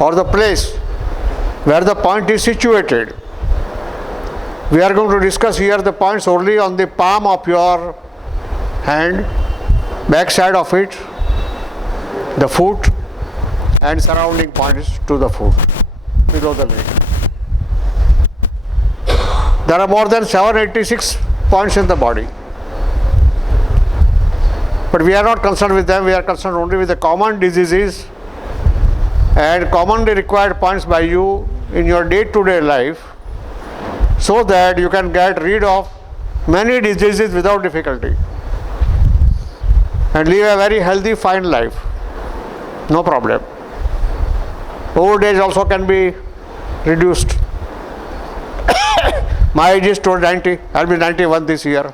or the place where the point is situated. We are going to discuss here the points only on the palm of your hand, back side of it, the foot, and surrounding points to the foot, below the leg. There are more than 786 points in the body. But we are not concerned with them, we are concerned only with the common diseases and commonly required points by you in your day-to-day life, so that you can get rid of many diseases without difficulty and live a very healthy, fine life. No problem. Old age also can be reduced. My age is 90, I'll be 91 this year.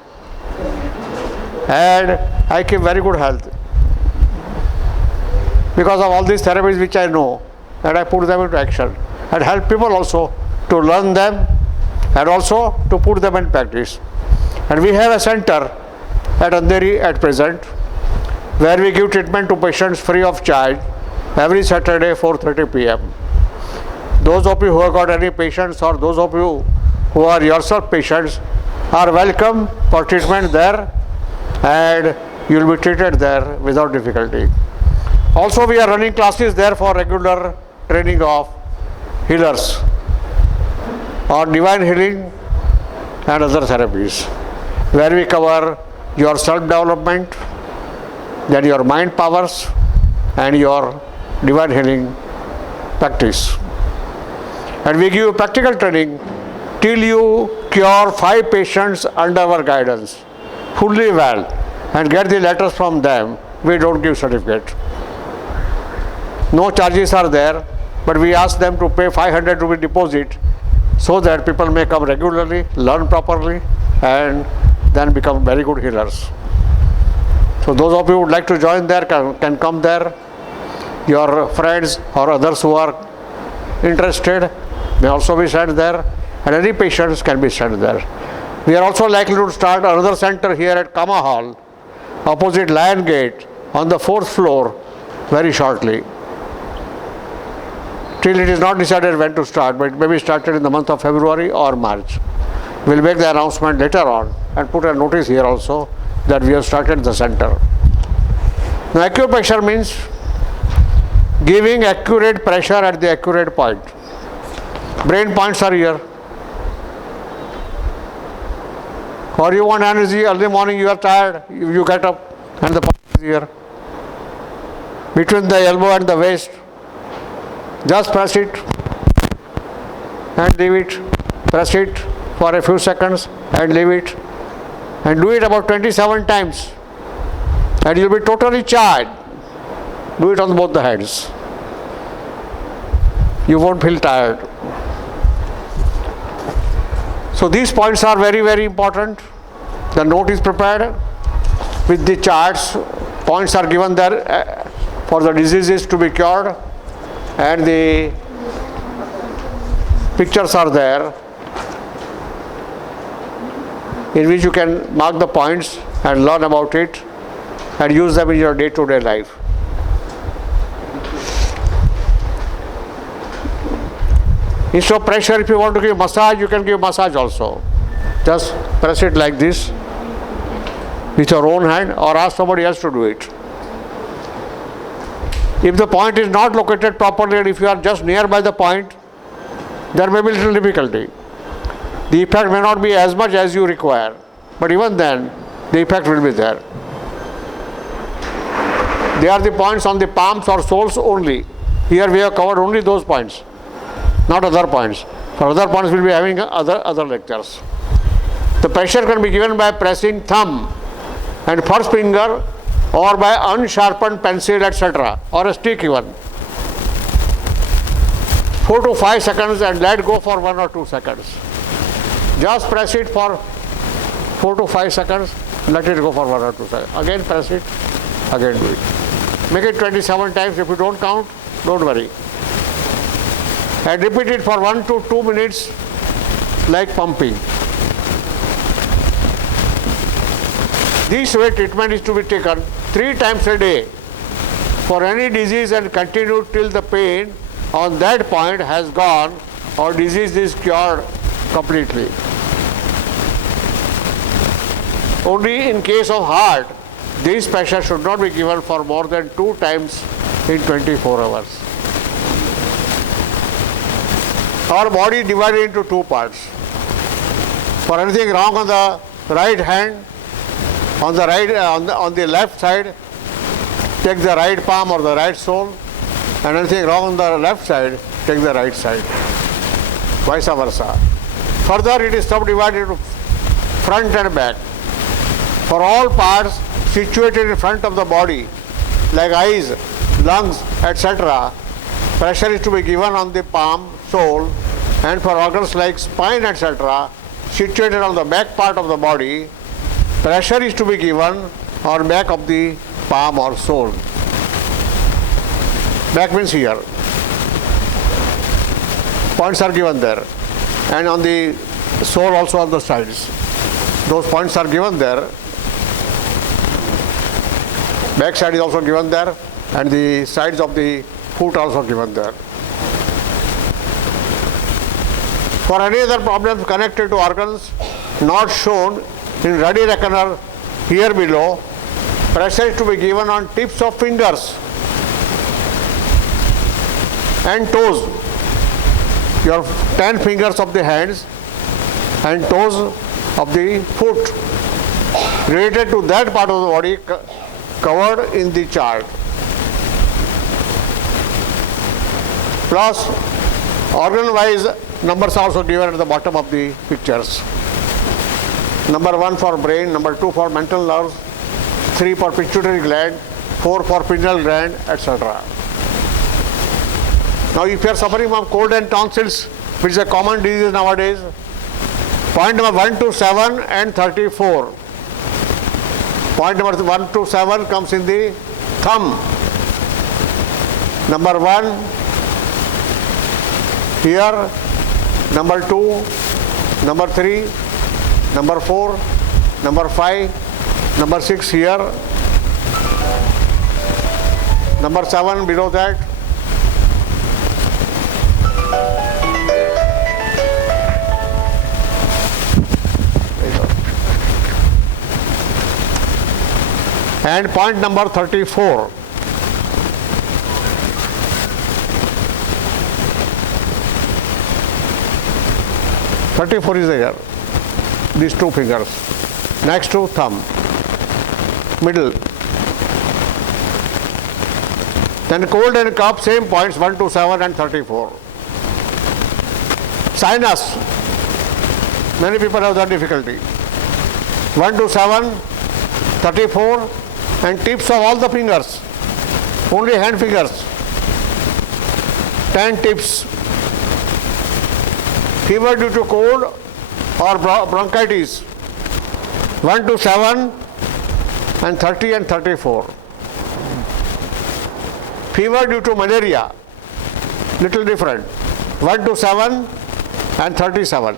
And I keep very good health because of all these therapies which I know, and I put them into action and help people also to learn them and also to put them in practice. And we have a center at Andheri at present where we give treatment to patients free of charge every Saturday 4:30 p.m. Those of you who have got any patients or those of you who are yourself patients are welcome for treatment there, and you will be treated there without difficulty. Also, we are running classes there for regular training of healers on divine healing and other therapies, where we cover your self-development, then your mind powers and your divine healing practice. And we give you practical training till you cure 5 patients under our guidance fully well and get the letters from them. We don't give certificate. No charges are there, but we ask them to pay 500 rupee deposit so that people may come regularly, learn properly, and then become very good healers. So those of you who would like to join there can come there. Your friends or others who are interested may also be sent there, and any patients can be sent there. We are also likely to start another center here at Kama Hall, opposite Lion Gate, on the 4th floor very shortly. Till it is not decided when to start, but it may be started in the month of February or March. We will make the announcement later on and put a notice here also that we have started the center. Now, acupressure means giving accurate pressure at the accurate point. Brain points are here. Or you want energy, early morning you are tired, you get up and the point is here. Between the elbow and the waist, just press it and leave it. Press it for a few seconds and leave it. And do it about 27 times. And you will be totally charged. Do it on both the hands. You won't feel tired. So these points are very, very important. The note is prepared with the charts. Points are given there for the diseases to be cured, and the pictures are there in which you can mark the points and learn about it and use them in your day-to-day life. Instead of pressure, if you want to give massage, you can give massage also. Just press it like this with your own hand or ask somebody else to do it. If the point is not located properly and if you are just nearby the point, there may be little difficulty. The effect may not be as much as you require, but even then, the effect will be there. They are the points on the palms or soles only. Here we have covered only those points, not other points. For other points, we will be having other lectures. The pressure can be given by pressing thumb and first finger or by unsharpened pencil, etc., or a stick even. 4 to 5 seconds and let go for 1 or 2 seconds. Just press it for 4 to 5 seconds, let it go for 1 or 2 seconds. Again press it, again do it. Make it 27 times. If you don't count, don't worry. And repeat it for 1 to 2 minutes like pumping. This way treatment is to be taken 3 times a day for any disease and continue till the pain on that point has gone or disease is cured completely. Only in case of heart, these pressure should not be given for more than 2 times in 24 hours. Our body divided into 2 parts. For anything wrong on the right hand, on the left side, take the right palm or the right sole, and anything wrong on the left side, take the right side. Vice versa. Further, it is subdivided into front and back. For all parts situated in front of the body, like eyes, lungs, etc., pressure is to be given on the palm, sole, and for organs like spine, etc., situated on the back part of the body, pressure is to be given on back of the palm or sole. Back means here. Points are given there. And on the sole also on the sides. Those points are given there. Back side is also given there. And the sides of the foot also given there. For any other problems connected to organs not shown in ready reckoner here below, pressure is to be given on tips of fingers and toes, your 10 fingers of the hands and toes of the foot related to that part of the body covered in the chart. Plus, organ-wise numbers are also given at the bottom of the pictures. Number 1 for brain, number 2 for mental nerves, 3 for pituitary gland, 4 for pineal gland, etc. Now, if you are suffering from cold and tonsils, which is a common disease nowadays, point number 1 to 7 and 34. Point number 1 to 7 comes in the thumb. Number 1 here, number 2, number 3, number 4, number 5, number 6 here, number 7 below that. And point number 34. Is there. These 2 fingers. Next to thumb. Middle. Then cold and cough, same points 1 to 7 and 34. Sinus. Many people have that difficulty. 1 to 7, 34, and tips of all the fingers. Only hand fingers. 10 tips. Fever due to cold or bronchitis, 1 to 7 and 30 and 34. Fever due to malaria, little different, 1 to 7 and 37.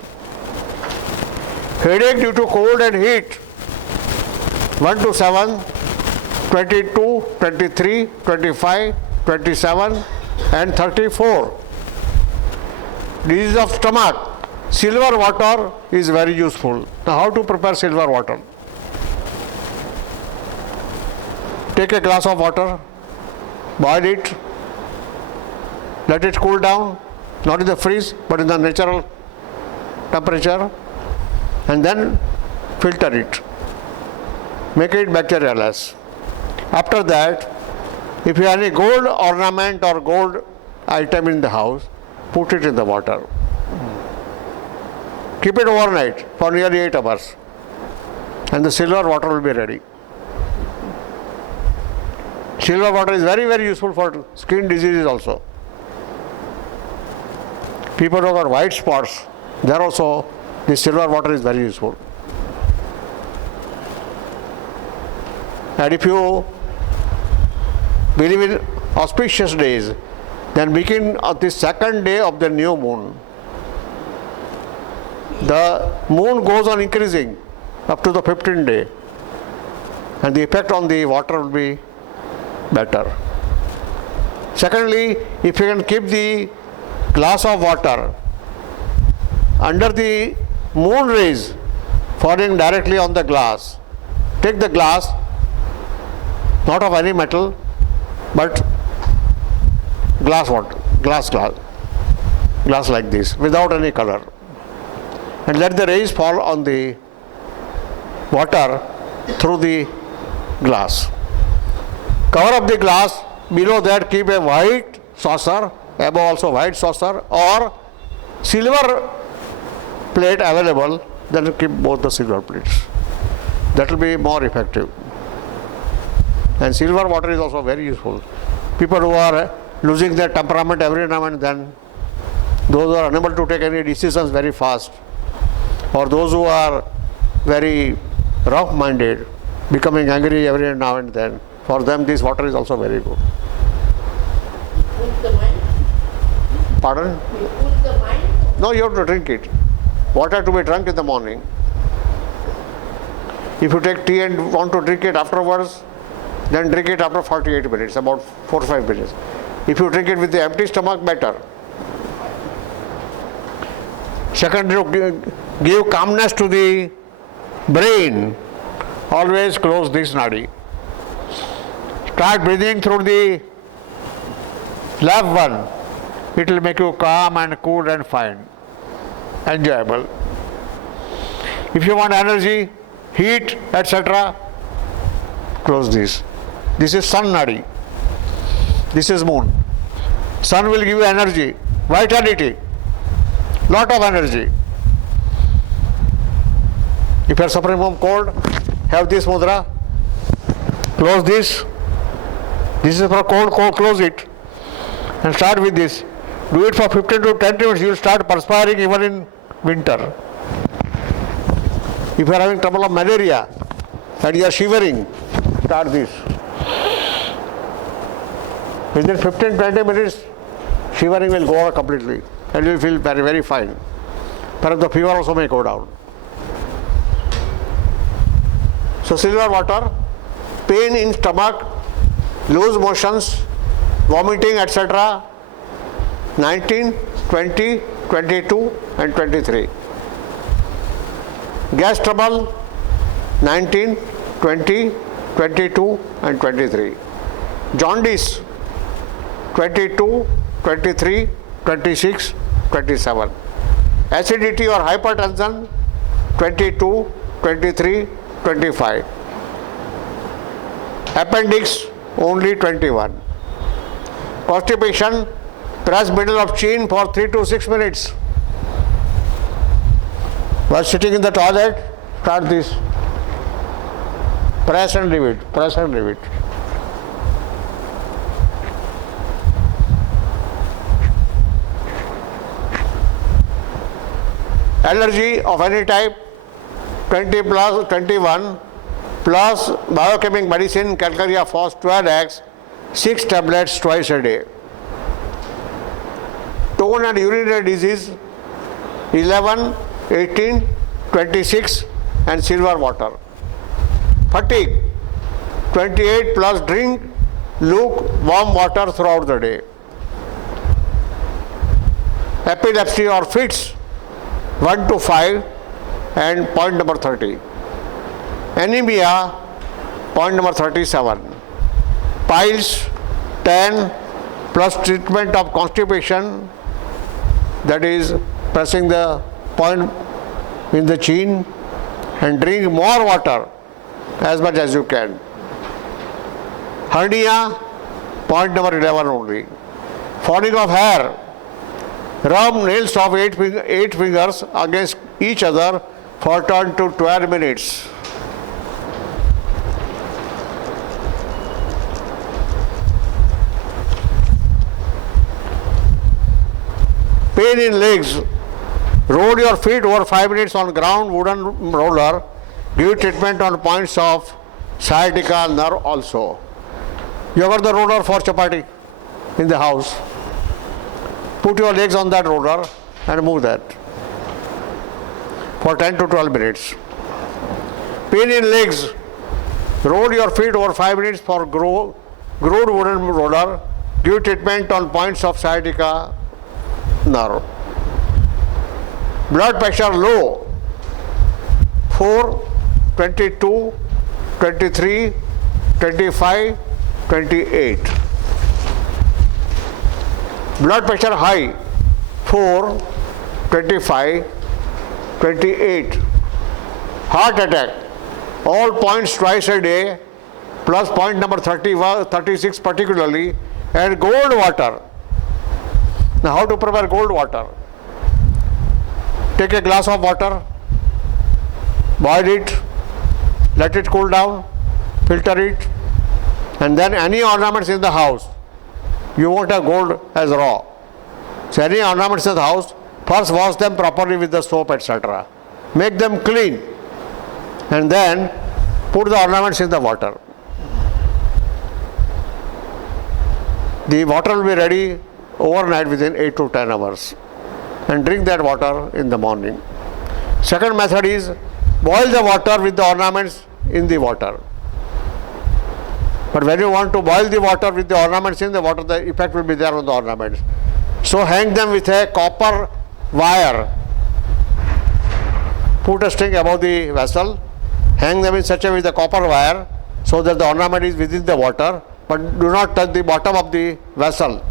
Headache due to cold and heat, 1 to 7, 22, 23, 25, 27 and 34. Disease of stomach, silver water is very useful. Now, how to prepare silver water? Take a glass of water, boil it, let it cool down, not in the freeze but in the natural temperature, and then filter it. Make it bacterialess. After that, if you have any gold ornament or gold item in the house, put it in the water. Keep it overnight for nearly 8 hours and the silver water will be ready. Silver water is very, very useful for skin diseases also. People who have white spots, there also the silver water is very useful. And if you believe in auspicious days, then begin on the 2nd day of the new moon. The moon goes on increasing up to the 15th day, and the effect on the water will be better. Secondly, if you can keep the glass of water under the moon rays falling directly on the glass, take the glass, not of any metal, but glass like this, without any color, and let the rays fall on the water through the glass. Cover up the glass, below that keep a white saucer, above also white saucer, or silver plate available, then keep both the silver plates. That will be more effective. And silver water is also very useful. People who are losing their temperament every now and then, those who are unable to take any decisions very fast, or those who are very rough-minded, becoming angry every now and then, for them this water is also very good. Cool the mind? Pardon? You cool the mind? No, you have to drink it. Water to be drunk in the morning. If you take tea and want to drink it afterwards, then drink it after 48 minutes, about 4 or 5 minutes. If you drink it with the empty stomach, better. Second, give calmness to the brain. Always close this nadi. Start breathing through the left one. It will make you calm and cool and fine, enjoyable. If you want energy, heat, etc., close this. This is sun nadi. This is moon. Sun will give you energy, vitality, lot of energy. If you are suffering from cold, have this mudra. Close this. This is for cold, close it. And start with this. Do it for 15 to 20 minutes. You will start perspiring even in winter. If you are having trouble of malaria and you are shivering, start this. Within 15-20 minutes, shivering will go over completely and you will feel very, very fine. Perhaps the fever also may go down. So silver water, pain in stomach, loose motions, vomiting, etc. 19, 20, 22 and 23. Gas trouble, 19, 20, 22 and 23. Jaundice, 22, 23, 26, 27. Acidity or hypertension, 22, 23, 25. Appendix, only 21. Constipation, press middle of chin for 3 to 6 minutes. While sitting in the toilet, start this. Press and leave it, press and leave it. Allergy of any type, 20 plus 21 plus biochemical medicine, Calcarea Phos 12x, 6 tablets twice a day. Stone and urinary disease, 11, 18, 26 and silver water. Fatigue, 28 plus drink lukewarm water throughout the day. Epilepsy or fits, 1 to 5 and point number 30. Anemia, point number 37. Piles, 10 plus treatment of constipation, that is pressing the point in the chin and drink more water as much as you can. Hernia, point number 11 only. Falling of hair, rub nails of 8 fingers against each other for 10 to 12 minutes. Pain in legs, roll your feet over 5 minutes on ground wooden roller. Give treatment on points of sciatica nerve also. You have got the roller for chapati in the house. Put your legs on that roller and move that for 10 to 12 minutes. Pain in legs, roll your feet over 5 minutes for ground wooden roller. Give treatment on points of sciatica nerve. Blood pressure low, 4, 22, 23, 25, 28. Blood pressure high, 4, 25, 28. Heart attack, all points twice a day, plus point number 36 particularly, and gold water. Now how to prepare gold water? Take a glass of water, boil it, let it cool down, filter it, and then any ornaments in the house, you won't have gold as raw. So any ornaments in the house, first wash them properly with the soap, etc. Make them clean, and then put the ornaments in the water. The water will be ready overnight within 8 to 10 hours, and drink that water in the morning. Second method is boil the water with the ornaments in the water. But when you want to boil the water with the ornaments in the water, the effect will be there on the ornaments. So hang them with a copper wire. Put a string above the vessel, hang them in such a way with the copper wire so that the ornament is within the water, but do not touch the bottom of the vessel.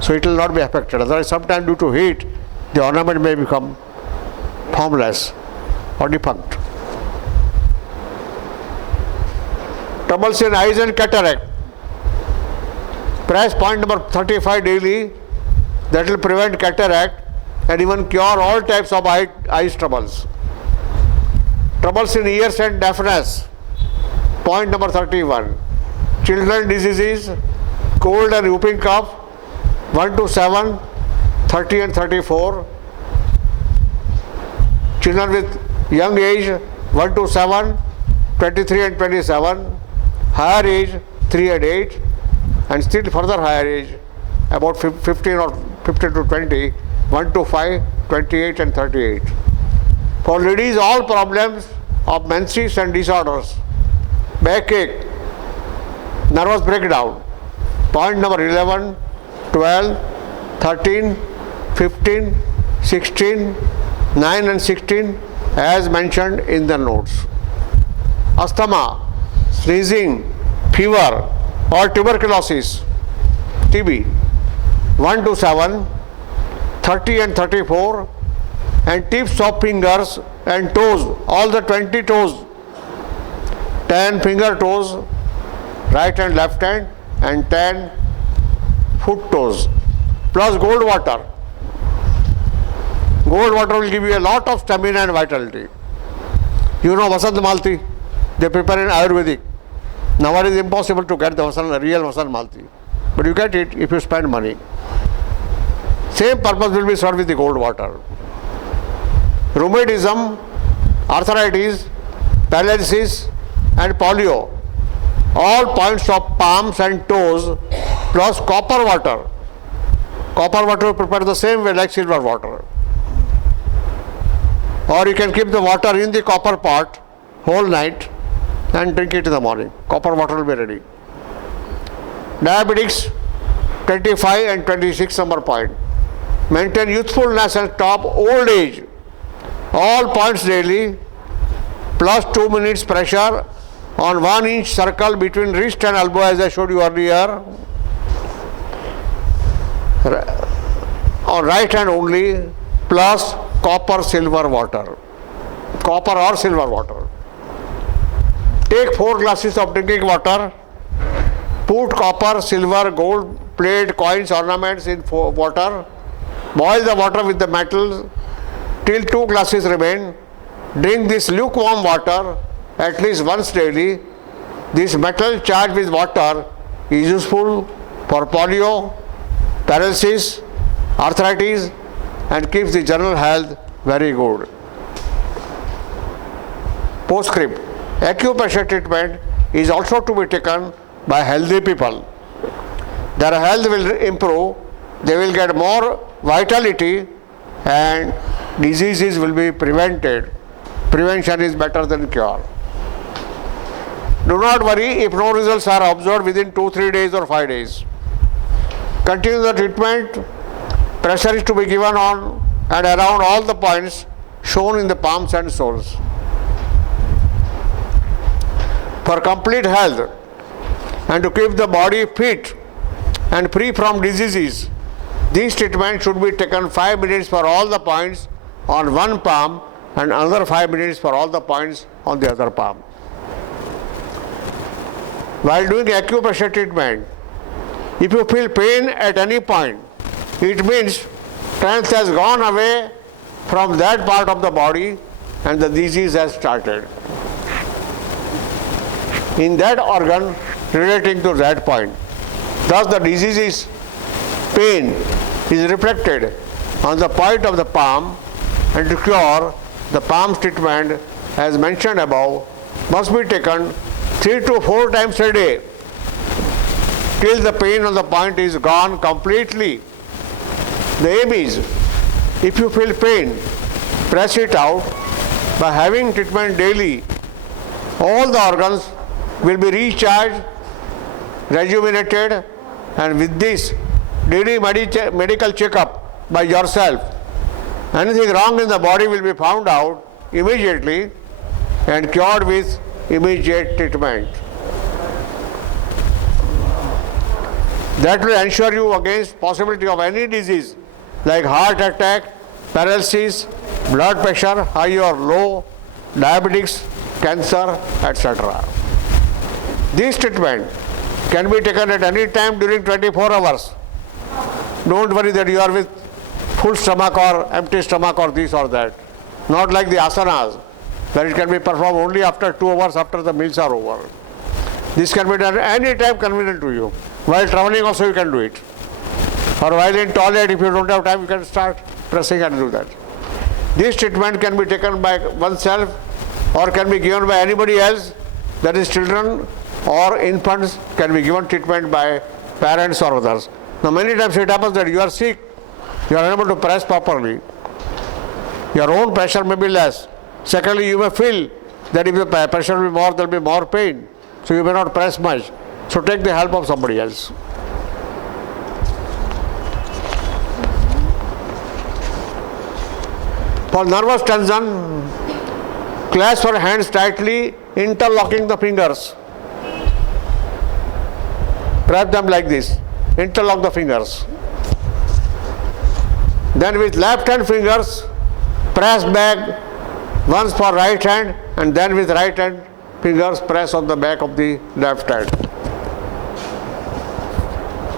So it will not be affected. Otherwise, sometimes due to heat, the ornament may become formless or defunct. Troubles in eyes and cataract. Press point number 35 daily. That will prevent cataract and even cure all types of eyes troubles. Troubles in ears and deafness. Point number 31. Children diseases, cold and whooping cough, 1 to 7, 30 and 34. Children with young age, 1 to 7, 23 and 27. Higher age, 3 and 8. And still further higher age, about 15 or 15 to 20, 1 to 5, 28 and 38. For ladies, all problems of menses and disorders, backache, nervous breakdown. Point number 11, 12, 13, 15, 16, 9 and 16 as mentioned in the notes. Asthma, sneezing, fever or tuberculosis, TB, 1 to 7, 30 and 34, and tips of fingers and toes, all the 20 toes, 10 finger toes, right and left hand, and 10 foot toes, plus gold water. Gold water will give you a lot of stamina and vitality. You know Vasant Malti, they prepare in Ayurvedic. Now it is impossible to get the real Vasant Malti, but you get it if you spend money. Same purpose will be served with the gold water. Rheumatism, arthritis, paralysis and polio, all points of palms and toes, plus copper water. Copper water will prepare the same way like silver water. Or you can keep the water in the copper pot whole night and drink it in the morning. Copper water will be ready. Diabetics, 25 and 26 number point. Maintain youthfulness and stop old age. All points daily, plus 2 minutes pressure on 1 inch circle between wrist and elbow as I showed you earlier. On right hand only, plus copper silver water. Copper or silver water. Take 4 glasses of drinking water, put copper, silver, gold, plate, coins, ornaments in water, boil the water with the metal till 2 glasses remain. Drink this lukewarm water at least once daily. This metal charged with water is useful for polio, paralysis, arthritis, and keeps the general health very good. Postscript. Acupressure treatment is also to be taken by healthy people. Their health will improve, they will get more vitality, and diseases will be prevented. Prevention is better than cure. Do not worry if no results are observed within 2-3 days or 5 days. Continue the treatment. Pressure is to be given on and around all the points shown in the palms and soles. For complete health and to keep the body fit and free from diseases, this treatment should be taken 5 minutes for all the points on one palm and another 5 minutes for all the points on the other palm. While doing acupressure treatment, if you feel pain at any point, it means strength has gone away from that part of the body and the disease has started in that organ relating to that point. Thus the disease's pain is reflected on the point of the palm, and to cure, the palm treatment as mentioned above must be taken 3 to 4 times a day till the pain on the point is gone completely. The aim is, if you feel pain, press it out. By having treatment daily, all the organs will be recharged, rejuvenated, and with this daily medical checkup by yourself, anything wrong in the body will be found out immediately and cured with immediate treatment. That will ensure you against possibility of any disease like heart attack, paralysis, blood pressure, high or low, diabetics, cancer, etc. This treatment can be taken at any time during 24 hours. Don't worry that you are with full stomach or empty stomach or this or that. Not like the asanas, where it can be performed only after 2 hours after the meals are over. This can be done any time convenient to you. While traveling also you can do it. Or while in toilet, if you don't have time, you can start pressing and do that. This treatment can be taken by oneself or can be given by anybody else, that is children or infants can be given treatment by parents or others. Now many times it happens that you are sick, you are unable to press properly. Your own pressure may be less. Secondly, you may feel that if the pressure will be more, there will be more pain. So you may not press much. So take the help of somebody else. For nervous tension, clasp your hands tightly, interlocking the fingers. Press them like this, interlock the fingers. Then with left hand fingers, press back once for right hand, and then with right hand fingers press on the back of the left hand.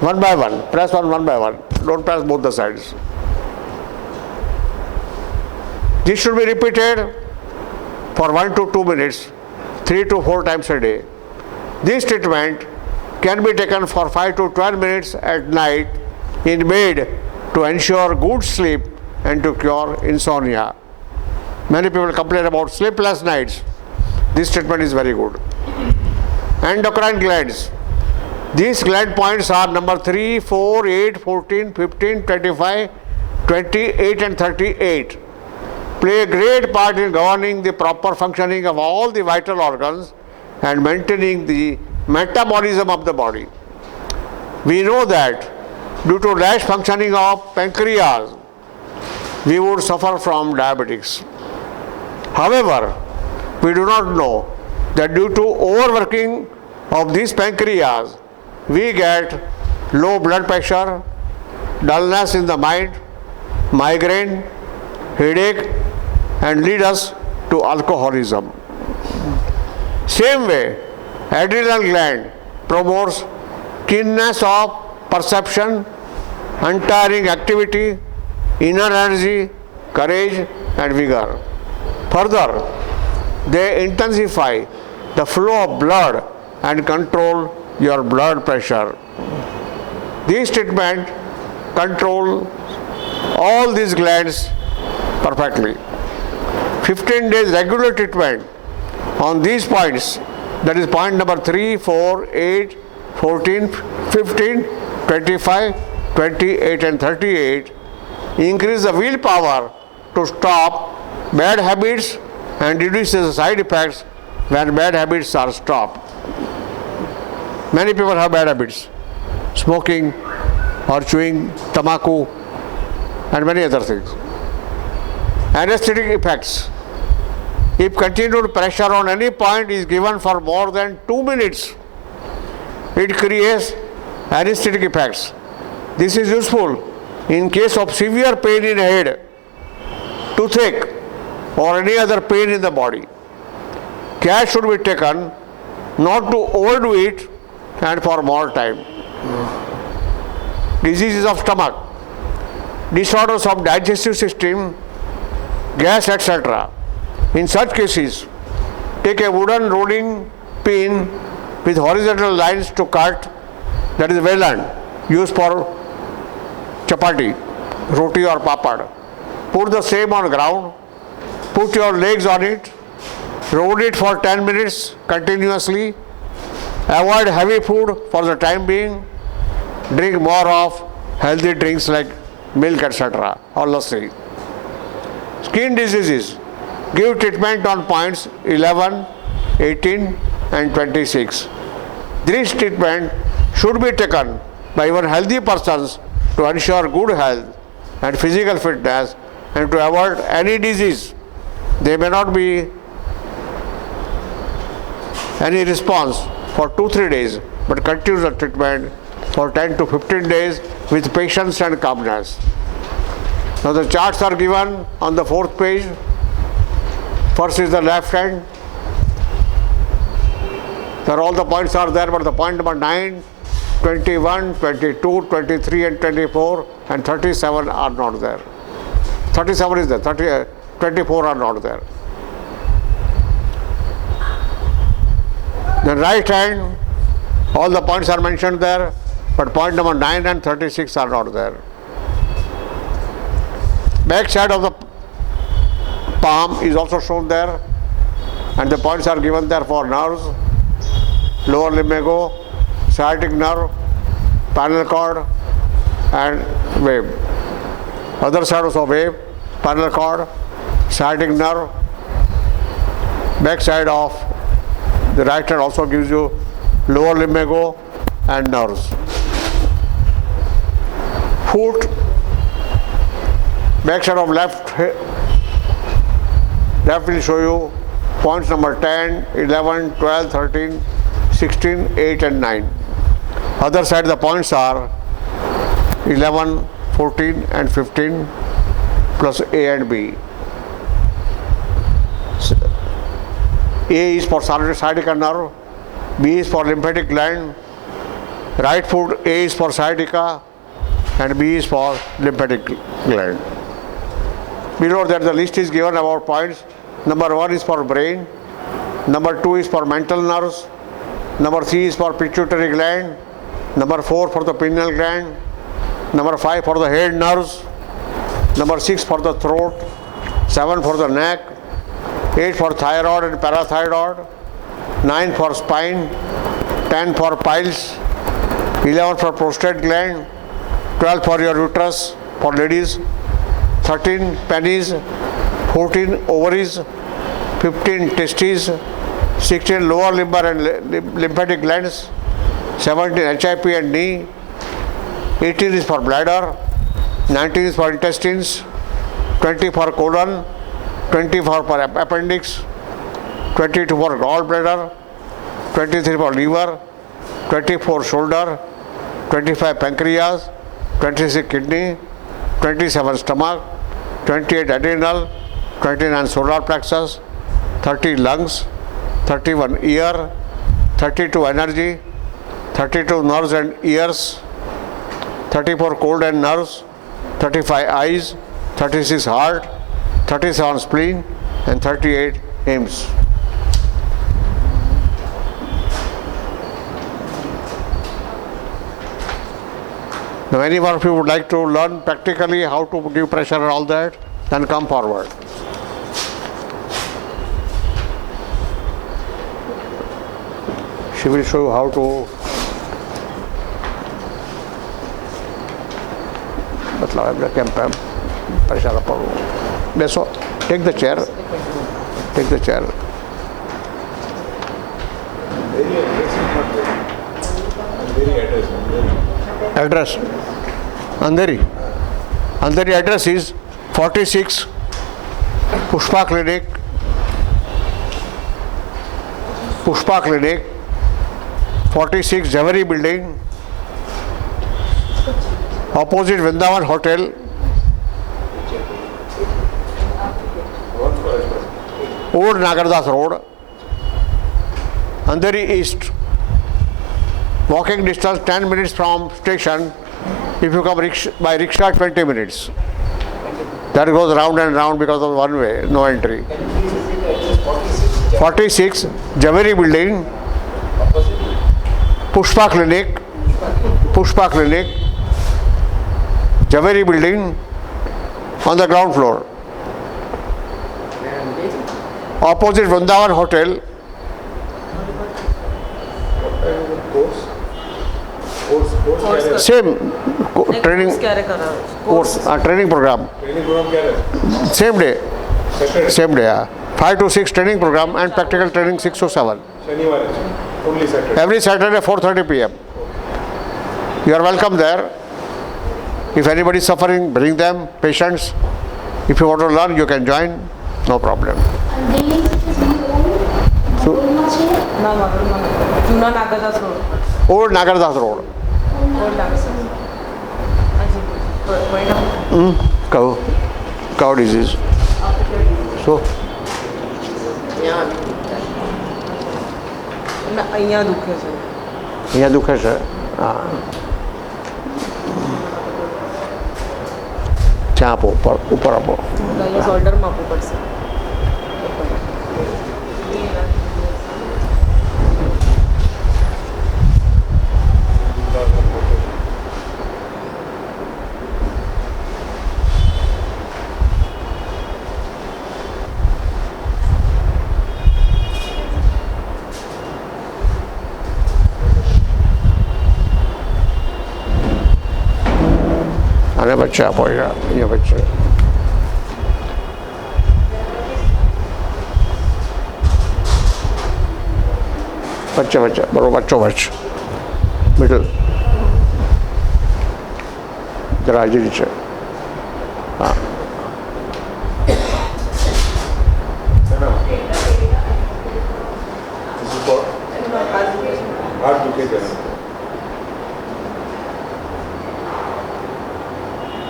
One by one, press one by one. Don't press both the sides. This should be repeated for 1 to 2 minutes, 3 to 4 times a day. This treatment can be taken for 5 to 12 minutes at night in bed to ensure good sleep and to cure insomnia. Many people complain about sleepless nights. This treatment is very good. Endocrine glands. These gland points are number 3, 4, 8, 14, 15, 25, 28 and 38. Play a great part in governing the proper functioning of all the vital organs and maintaining the metabolism of the body. We know that due to less functioning of pancreas, we would suffer from diabetics. However, we do not know that due to overworking of these pancreas, we get low blood pressure, dullness in the mind, migraine, headache, and lead us to alcoholism. Same way, adrenal gland promotes keenness of perception, untiring activity, inner energy, courage, and vigor. Further, they intensify the flow of blood and control your blood pressure. These treatments control all these glands perfectly. 15 days regular treatment on these points, that is point number 3, 4, 8, 14, 15, 25, 28 and 38, increase the willpower to stop bad habits and reduce the side effects when bad habits are stopped. Many people have bad habits, smoking or chewing tobacco and many other things. Anesthetic effects. If continued pressure on any point is given for more than 2 minutes, it creates anesthetic effects. This is useful in case of severe pain in head, toothache, or any other pain in the body. Care should be taken not to overdo it and for more time. Diseases of stomach, disorders of digestive system, gas, etc. In such cases, take a wooden rolling pin with horizontal lines to cut, that is Wayland, used for chapati, roti or papad. Put the same on ground, put your legs on it, roll it for 10 minutes continuously. Avoid heavy food for the time being. Drink more of healthy drinks like milk, etc. or lassi. Skin diseases. Give treatment on points 11, 18 and 26. This treatment should be taken by even healthy persons to ensure good health and physical fitness and to avoid any disease. There may not be any response for 2-3 days, but continue the treatment for 10 to 15 days with patience and calmness. Now the charts are given on the 4th page. First is the left hand. There all the points are there, but the point number 9, 21, 22, 23 and 24 and 37 are not there. 37 is there, 24 are not there. The right hand, all the points are mentioned there, but point number 9 and 36 are not there. Back side of the palm is also shown there, and the points are given there for nerves, lower limbago, sciatic nerve, spinal cord and wave. Other side also wave, spinal cord, sciatic nerve. Back side of the right hand also gives you lower limbago and nerves. Foot, back side of left will show you points number 10, 11, 12, 13, 16, 8 and 9. Other side the points are 11, 14 and 15 plus A and B. A is for sciatica nerve, B is for lymphatic gland, right foot A is for sciatica and B is for lymphatic gland. Below that the list is given about points. Number 1 is for brain, number 2 is for mental nerves, number 3 is for pituitary gland, number 4 for the pineal gland, number 5 for the head nerves, number 6 for the throat, 7 for the neck, 8 for thyroid and parathyroid, 9 for spine, 10 for piles, 11 for prostate gland, 12 for your uterus for ladies, 13 penis, 14 ovaries, 15 testes, 16 lower limbar and lymphatic glands, 17 HIP and knee, 18 is for bladder, 19 is for intestines, 20 for colon, 20 for appendix, 22 for gallbladder, 23 for liver, 24 shoulder, 25 pancreas, 26 kidney, 27 stomach, 28 adrenal, 29 solar plexus, 30 lungs, 31 ear, 32 energy, 32 nerves and ears, 34 cold and nerves, 35 eyes, 36 heart, 37 spleen and 38 aims. Now any one of you would like to learn practically how to give pressure and all that, then come forward. She will show you how to take the chair. Address. Andheri. Andheri address is 46 Pushpa Clinic. Pushpa Clinic, 46 Javeri Building, opposite Vrindavan Hotel, Old Nagardas Road, Andheri East. Walking distance 10 minutes from station. If you come by rickshaw, 20 minutes. That goes round and round because of one way, no entry. 46 Javeri Building, Pushpa Clinic, Javeri Building, on the ground floor. Opposite Vrindavan Hotel. Same training course, training program. Same day. Same day. 5 to 6 training program and practical training 6 to 7. Every Saturday 4:30 p.m. You are welcome there. If anybody is suffering, bring them, patients. If you want to learn, you can join. No problem. Juna Nagardas Road. Old Nagardas Road. Old Nagardas. Cow disease. So, અહીંયા દુખે છે. અહીંયા દુખે છે. હા. ત્યાં આપો, ઉપર આપો. અહીંયા શોલ્ડરમાં આપવું પડશે. અને વચ્ચે આપો અહીંયા વચ્ચે. વચ્ચે બરોબર વચ્ચોવચ્ચ મિડલ જરા હાજરી છે. હા.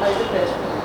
High pressure.